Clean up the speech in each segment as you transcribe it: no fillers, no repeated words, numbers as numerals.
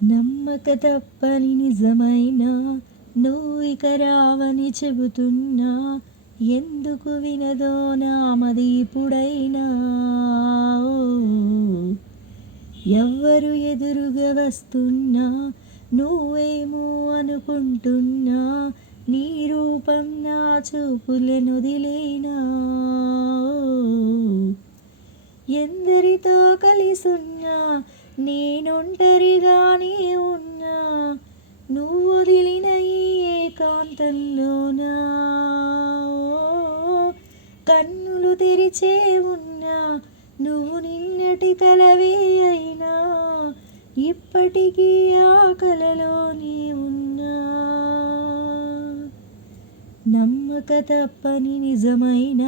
నమ్మక తప్పని నిజమైన నువ్వు ఇక రావని చెబుతున్నా, ఎందుకు వినదో నామది ఇప్పుడైనా. ఓ, ఎవ్వరు ఎదురుగా వస్తున్నా నువ్వేమో అనుకుంటున్నా, నీ రూపం నా చూపులెనొదిలేనా. ఎందరితో కలిసున్నా నేనొంటరిగానే ఉన్నా, నువ్వు వదిలిన ఈ ఏకాంతంలోనా. కన్నులు తెరిచే ఉన్నా నువ్వు నిన్నటి కలవే అయినా, ఇప్పటికీ ఆ కలలోనే ఉన్నా. నమ్మక తప్పని నిజమైన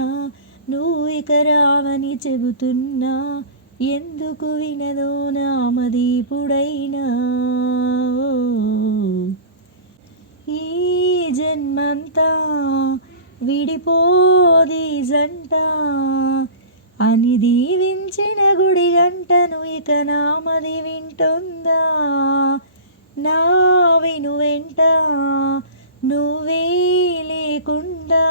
నువ్వు ఇక రావని చెబుతున్నా, ఎందుకు వినదో నామది ఇప్పుడైనా. ఈ జన్మంతా విడిపోది జంట అని దీవించిన గుడి గంటను ఇక నామది వింటుందా. నా విను వెంట నువ్వే లేకుండా,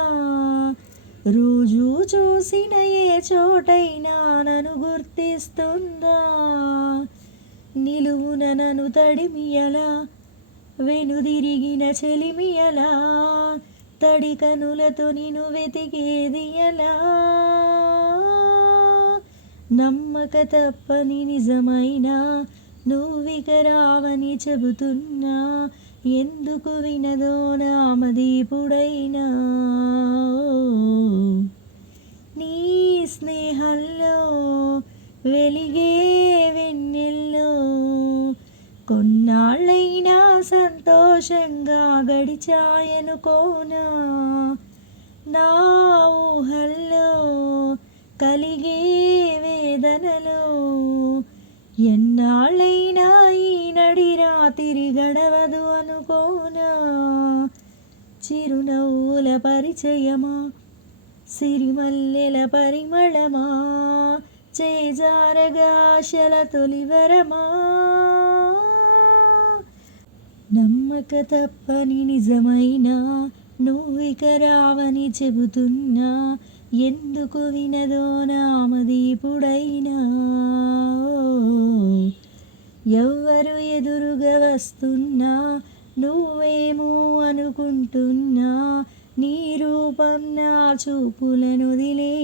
రోజు చూసిన ఏ చోటైనా నన్ను గుర్తిస్తుందా. నిలువున నన్ను తడిమియలా, వెనుదిరిగిన చెలిమియలా, తడి కనులతో నిన్ను వెతికేది ఎలా. నమ్మక తప్పని నిజమైన నువ్విక రావని చెబుతున్నా, ఎందుకు వినదో నామది ఇప్పుడైనా. నీ స్నేహంలో వెలిగే వెన్నెల్లో కొన్నాళ్ళైనా సంతోషంగా గడిచాయనుకోనా. నా ఊహల్లో కలిగే వేదనలో ఎన్నాళ్ళైనా ఈ నడి రాత్రి గడవదు అనుకోనా. చిరునవ్వుల పరిచయమా, సిరిమల్లెల పరిమళమా, చేజారగా ఆశల తొలివరమా. నమ్మక తప్పని నిజమైన నువ్విక రావని చెబుతున్నా, ఎందుకు వినదో నామది ఇప్పుడైనా. ఎవ్వరు ఎదురుగా వస్తున్నా నువ్వేమో అనుకుంటున్నా, నీ రూపం నా చూపులను వదిలే.